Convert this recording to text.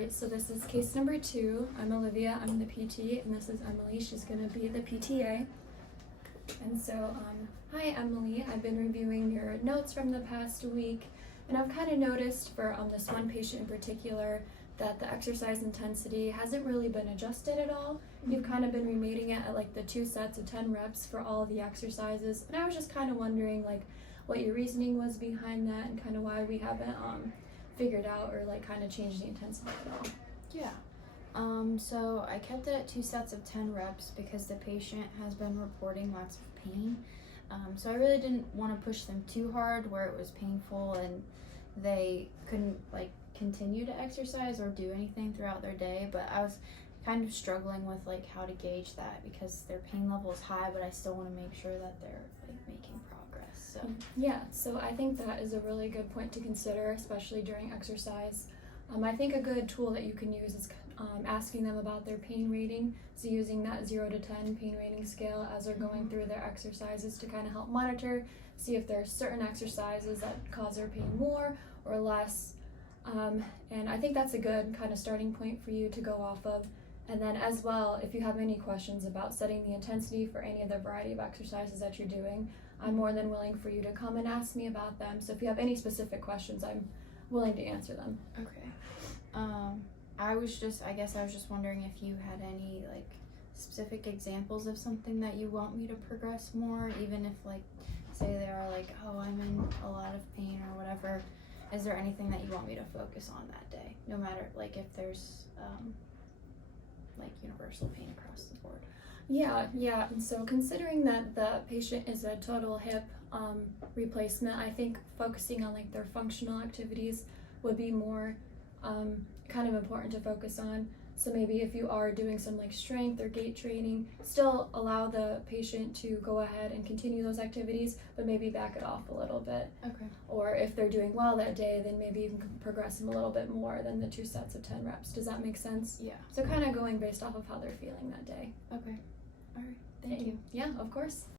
Alright, so this is case number 2. I'm Olivia, I'm the PT, and this is Emily, she's going to be the PTA. And so, hi Emily, I've been reviewing your notes from the past week, and I've kind of noticed for this one patient in particular that the exercise intensity hasn't really been adjusted at all. You've kind of been remating it at like the 2 sets of 10 reps for all of the exercises, and I was just kind of wondering like what your reasoning was behind that and kind of why we haven't figured out or like kind of changed the intensity at all. Yeah. So I kept it at 2 sets of 10 reps because the patient has been reporting lots of pain. So I really didn't want to push them too hard where it was painful and they couldn't like continue to exercise or do anything throughout their day, but I was kind of struggling with like how to gauge that because their pain level is high, but I still want to make sure that they're like making progress. So yeah, so I think that is a really good point to consider, especially during exercise. I think a good tool that you can use is asking them about their pain rating. So using that 0 to 10 pain rating scale as they're going through their exercises to kind of help monitor, see if there's certain exercises that cause their pain more or less. And I think that's a good kind of starting point for you to go off of. And then as well, if you have any questions about setting the intensity for any of the variety of exercises that you're doing, I'm more than willing for you to come and ask me about them. So if you have any specific questions, I'm willing to answer them. okay. I guess I was just wondering if you had any like specific examples of something that you want me to progress more, even if like say they are like, oh, I'm in a lot of pain or whatever. Is there anything that you want me to focus on that day? No matter like if there's like universal pain across the board. Yeah, and so considering that the patient is a total hip replacement, I think focusing on like their functional activities would be more kind of important to focus on. So maybe if you are doing some like strength or gait training, still allow the patient to go ahead and continue those activities, but maybe back it off a little bit. Okay. Or if they're doing well that day, then maybe you can progress them a little bit more than the 2 sets of 10 reps. Does that make sense? Yeah. So kind of going based off of how they're feeling that day. Okay. All right. Thank you. Yeah, of course.